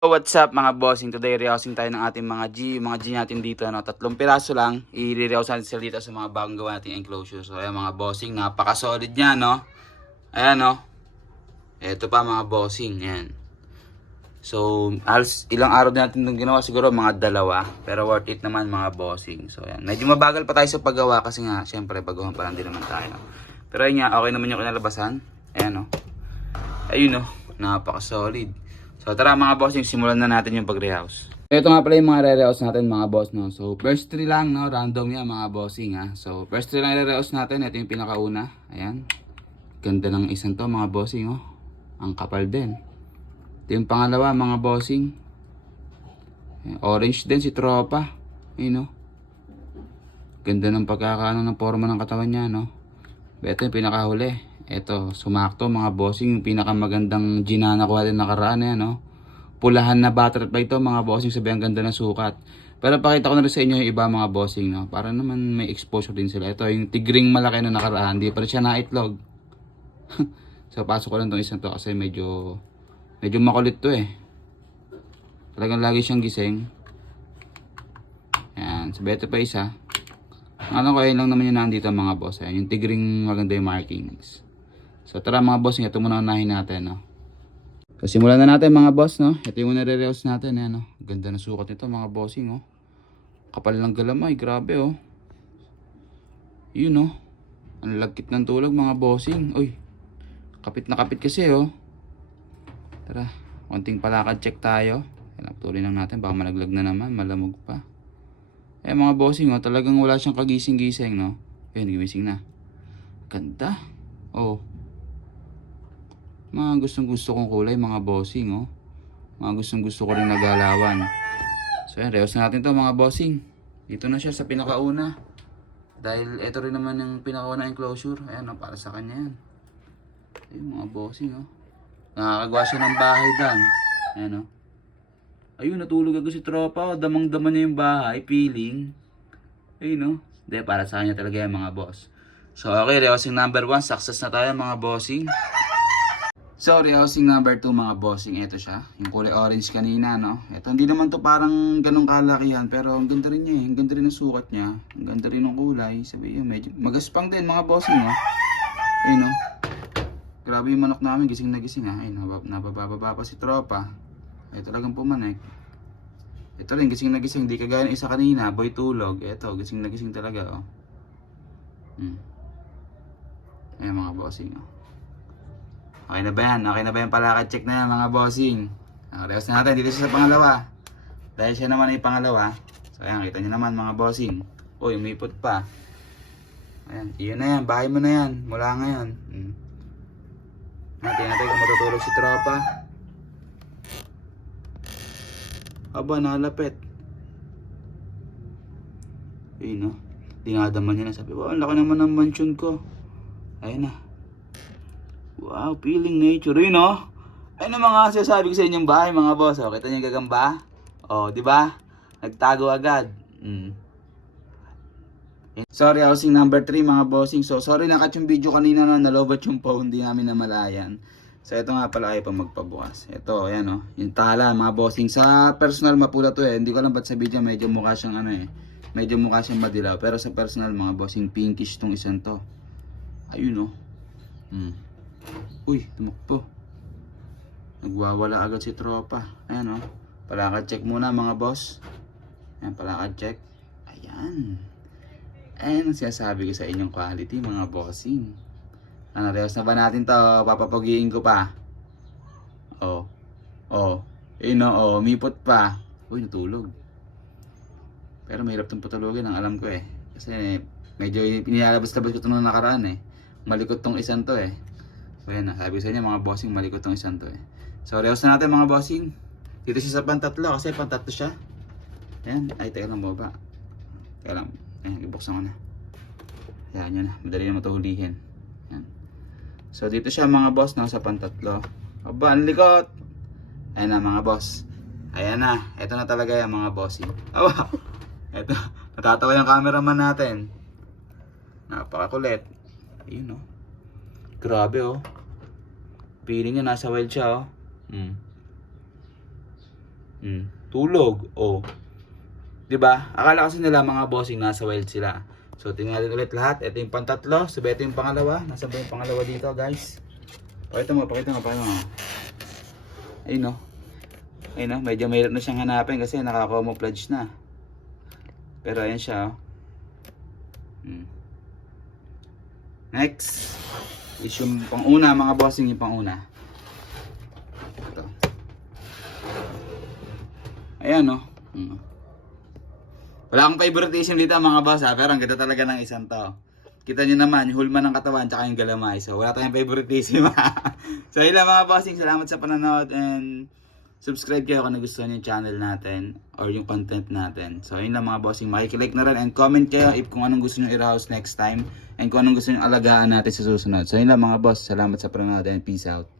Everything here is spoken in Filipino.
So what's up mga bossing? Today rehousing tayo ng ating mga G natin dito, ano. 3 piraso lang. I-rehouse natin sila dito sa mga bagong gawa nating enclosure. So ayan mga bossing, napaka-solid niya, no. Ayan, no. Ito pa mga bossing, ayan. So halos ilang araw din natin itong ginawa, siguro mga 2. Pero worth it naman mga bossing. So ayan, medyo mabagal pa tayo sa paggawa kasi nga syempre paggawa pa lang din naman tayo. Pero ayun nga, okay naman yung kinalabasan. Ayan, no. Ayun, no. Napaka-solid. So tara mga bossing, simulan na natin yung pag-rehouse. Ito nga pala yung mga re-rehouse natin mga boss, no. So first 3 lang, no, random yan mga bossing, ha. So first 3 lang re-rehouse natin. Ito yung pinakauna. Ayan. Ganda ng isang to mga bossing, oh. Ang kapal din. Ito yung pangalawa mga bossing. Ayan, orange din si tropa. Ayun, no. Ganda ng pagkakaano ng forma ng katawan niya, no. Ito yung pinakahuli. Ito, sumakto mga bossing, yung pinakamagandang ginana ko natin nakaraan, yan, no? Pulahan na butterfly ito mga bossing, sabi ang ganda ng sukat. Pero pakita ko na rin sa inyo yung iba mga bossing, no? Para naman may exposure din sila. Ito, yung tigring malaki na nakaraan, di pa rin siya naitlog. So, pasok ko lang itong isang to kasi medyo makulit to, eh. Talagang lagi siyang gising. Yan, sabi ito pa isa. Ano ko, yun lang naman yung nandito mga boss. Ayan, yung tigring maganda yung markings. So tara mga boss, ito muna unahin natin, no. So simulan na natin mga boss, no. Ito yung nare-rehouse natin, ayan, no. Ganda ng sukat nito mga bossing, oh. Kapal ng galamay, grabe, oh. Yun, no. Ang lagkit ng tulog mga bossing. Uy, kapit na kapit kasi, oh. Tara, konting palakad check tayo. Ayan, tuloy lang natin, baka malaglag na naman, malamog pa. Eh mga bossing, oh, talagang wala siyang kagising-gising, no. Ayun, gimising na. Ganda. Oh. Mga gustong gusto kong kulay mga bossing, oh. Mga gustong gusto ko rin nagalawan. So yan, rehouse na natin to mga bossing. Dito na siya sa pinakauna. Dahil ito rin naman yung pinakauna enclosure. Ayan, oh, para sa kanya yan. Ayun mga bossing, oh. Nakakagawa siya ng bahay dan. Ayan, oh. Ayun, natulog agad si tropa, oh. Damang-dama niya yung bahay, feeling. Ayun, oh. Hindi, para sa kanya talaga yan mga boss. So okay, rehousing number 1. Success na tayo mga bossing. So, rehousing number 2 mga bossing, ito siya. Yung kulay orange kanina, no? Ito, hindi naman to parang ganong kalakihan, pero ang ganda rin niya, eh. Ang ganda rin ng sukat niya. Ang ganda rin ng kulay. Sabi yun, medyo magaspang din mga bossing, no? Ayun, no? Grabe yung manok namin, gising na gising, ha? Ayun, nabababa pa si tropa. Ay, talagang pumanek. Ito rin, gising na gising. Di kagaya ng isa kanina, boy tulog. Ito, gising na gising talaga, oh. Ayun mga bossing, oh. Okay na ba yan? Okay na ba yung palakad check na yan mga bossing? Rehouse na natin dito siya sa pangalawa. Dahil siya naman ay pangalawa. So ayan, kita nyo naman mga bossing. Uy, umipot pa. Ayan, iyon na yan. Bahay mo na yan. Mula ngayon. Tingnan natin kung matutulog si tropa. Aba, nalapit. Ayun, no? Dinadaman niya na. Sabi, wow, ang laki naman ng mansion ko. Ayun na. Wow, feeling nature. Yun, no? Ayun ang mga sasabi ko sa inyong bahay, mga boss. O, kita niyo gagamba? O, di ba? Nagtago agad. Sorry, housing number 3, mga bossing. So, sorry nakat yung video kanina na nalobat yung phone. Hindi namin namalayan. So, ito nga pala ay pang magpabukas. Ito, ayan, no? Yung tala, mga bossing. Sa personal, mapula to, eh. Hindi ko lang ba't sa video, medyo mukha siyang, ano, eh. Medyo mukha siyang madilaw. Pero sa personal, mga bossing, pinkish tong isang to. Ayun, no? Uy, tumakbo. Nagwawala agad si tropa. Ayan, oh. Palakad check muna mga boss. Ayan, palakad check. Ayan. Ayan ang sinasabi ko sa inyong quality mga bossing. Ano, rehouse na ba natin to? Papapagiin ko pa. Oh. Oh. Ayun, oh. Umipot pa. Uy, natulog. Pero mahirap itong patulogin. Ang alam ko, eh. Kasi medyo pinilabas-labas ko ito nung nakaraan, eh. Malikot tong isang to, eh. So yan na, sabi ko sa inyo mga bossing, malikot tong isang to, eh. So rehouse na natin mga bossing. Dito siya sa pantatlo kasi pantatlo siya. Ayan, ay teka lang baba. Teka lang, ayan, ibuksan ko na. Ayan yun na, madali na matuhulihin. Ayan. So dito siya mga boss, no, sa pantatlo. Aba, ang likot. Ayan na mga boss. Ayan na, eto na talaga yung mga bossing. Aba, eto, natatawa yung cameraman natin. Napakakulit. Ayun, no. Grabe, oh. Feeling niya nasa wild siya, oh. Tulog. Oh. 'Di ba? Akala kasi nila mga bossing nasa wild sila. So tingnan natin ulit lahat. Ito yung pantatlo, so ito yung pangalawa. Nasaan ba yung pangalawa dito, guys? Pakita mo, paano mo. Ayun no. Ayun no, medyo mahirap na siyang hanapin kasi naka-camouflage na. Pero ayan siya, oh. Next is yung pang-una, mga bossing, yung pang-una. Ito. Ayan, no. Wala akong favoritism dito, mga boss, ha, pero ang ganda talaga ng isang to. Kita nyo naman, yung hulma ng katawan tsaka yung galamay. So wala tayong favoritism, ha. So yun lang, mga bossing, salamat sa panonood and subscribe kayo kung nagustuhan yung channel natin or yung content natin. So yun lang, mga bossing, makikilike na rin and comment kayo if kung anong gusto nyo i-house next time and kung anong gusto nyo alagaan natin sa susunod. So yun lang, mga boss, salamat sa panonood and peace out.